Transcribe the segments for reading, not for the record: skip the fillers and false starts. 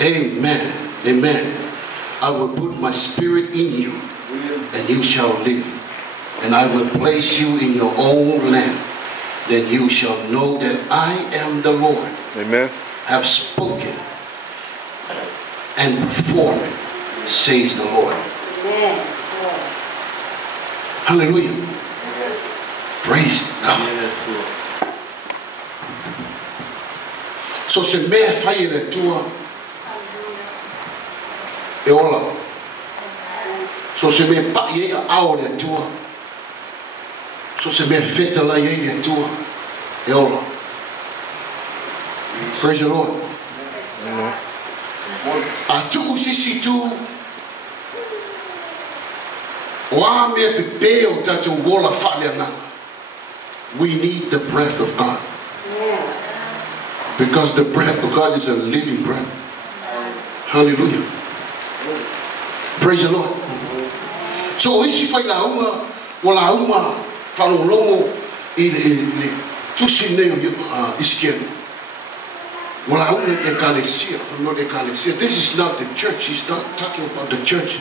Amen. Amen. I will put my spirit in you, and you shall live. And I will place you in your own land. Then you shall know that I am the Lord. Amen. Have spoken and performed it, says the Lord. Amen. Hallelujah. Praise God. So se mea fai le tua e ola. So se mea pa ie ao le tua. So se mea feta la ie le tua e ola. Praise the Lord. A tuku sisi tu wa mea pepe o tatu wola fale nanga. We need the breath of God. Because the breath of God is a living breath. Hallelujah. Praise the Lord. So isi fai Laumua, wa Laumua whalongongo i tusi neo Ezekiel. Wa Laumua ekalesia, not ekalesia. This is not the church. He's not talking about the church.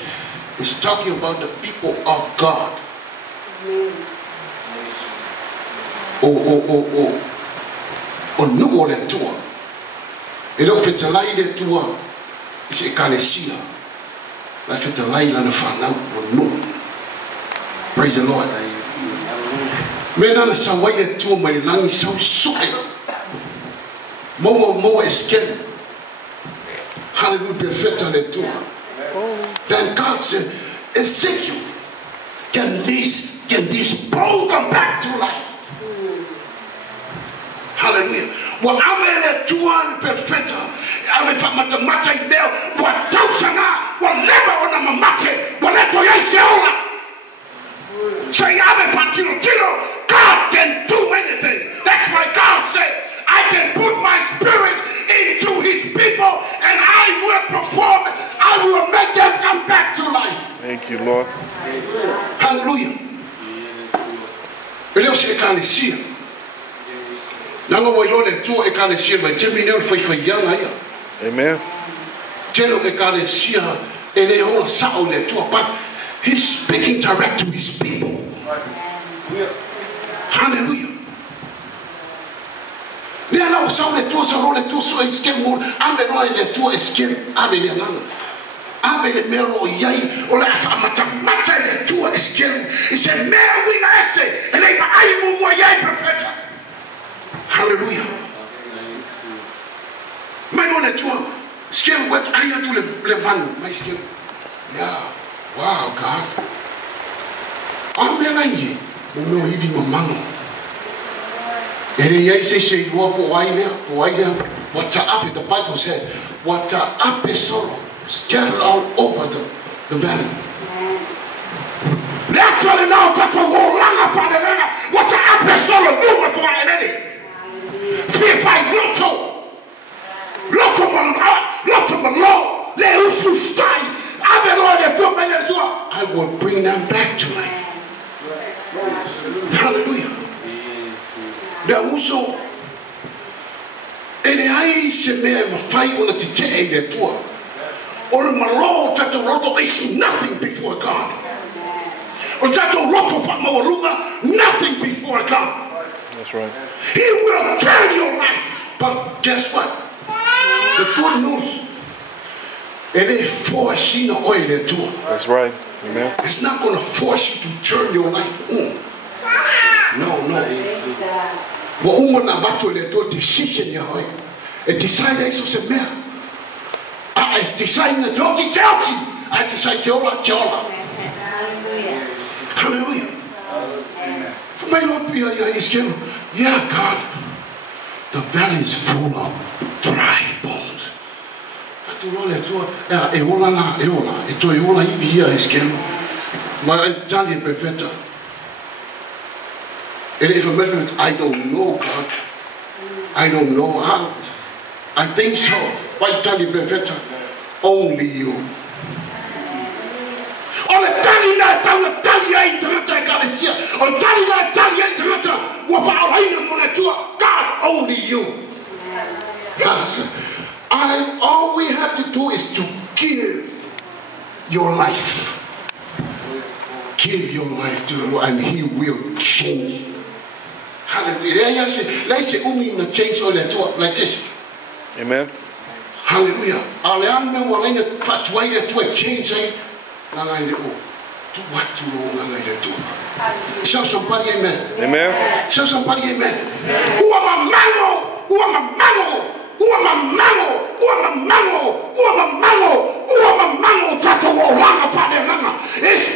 He's talking about the people of God. O nuo le tua. E lo fetalai le tua i se ekalesia. La fetalai la na whanau o nuo. Praise the Lord. Mena na sawai le tua mai langi sau suke. Moa Ezekiel. Hallelujah, perfecta le tua. Then God said, Ezekiel, can this bone come back to life? Hallelujah. Well, I'm a tuan perfecta. I'm a matamata email. What dousana? What never on a mamate? What let you say? I'm a fatino. God can do anything. That's why God said, I can put my spirit into his people and I will perform it. I will make them come back to life. Thank you, Lord. Hallelujah. Nanga mo ilole tu ekalesia mai temi neu fai yanga ia. Amen. Telo ekalesia ele ola sao le tu, but he's speaking direct to his people. Hallelujah. Ne ala sao le tu so eskem mo ande no le tu eskem ave le nanga. Ave le mero yai ola fa mata le tu eskem. He said me we na ese ele ba ai mo yai profeta. Hallelujah. My Lord, scale what I have to levan, my scale. Yeah. Wow, God. I'm behind no even a man. And he say, what up, the Bible said, what up is sorrow scattered all over the valley. That's what now got to go long upon the valley. What up is sorrow do before an enemy. If I look upon the Lord, they also stay. I will bring them back to life. Hallelujah. They also, and I said, "Man, fight on the today that tour, or my Lord, that the roto is nothing before God, or that the roto from our nothing before God." That's right. He will turn your life. But guess what? The good news. It ain't forcing the oil to it. That's right. Amen. It's not going to force you to turn your life on. No. But when I battle the decision, a decide is to say, I decide the guilty. I decide Jola. Hallelujah. May not be yeah, God, the valley is full of dry bones. I don't know, God. I don't know how. I think so. Why tell you better? Only you. God, only you. All we have to do is to give your life. Give your life to the Lord and He will change. Hallelujah. Let's say, change all that like this. Amen. Hallelujah. Change. To what to do. Show somebody amen. Amen. Show somebody amen. Who am a mango? Who am a mango? Who am a mango? Who am a mango? Who am a mango? Who am a mango? Tato wa wanga pa de mama. It's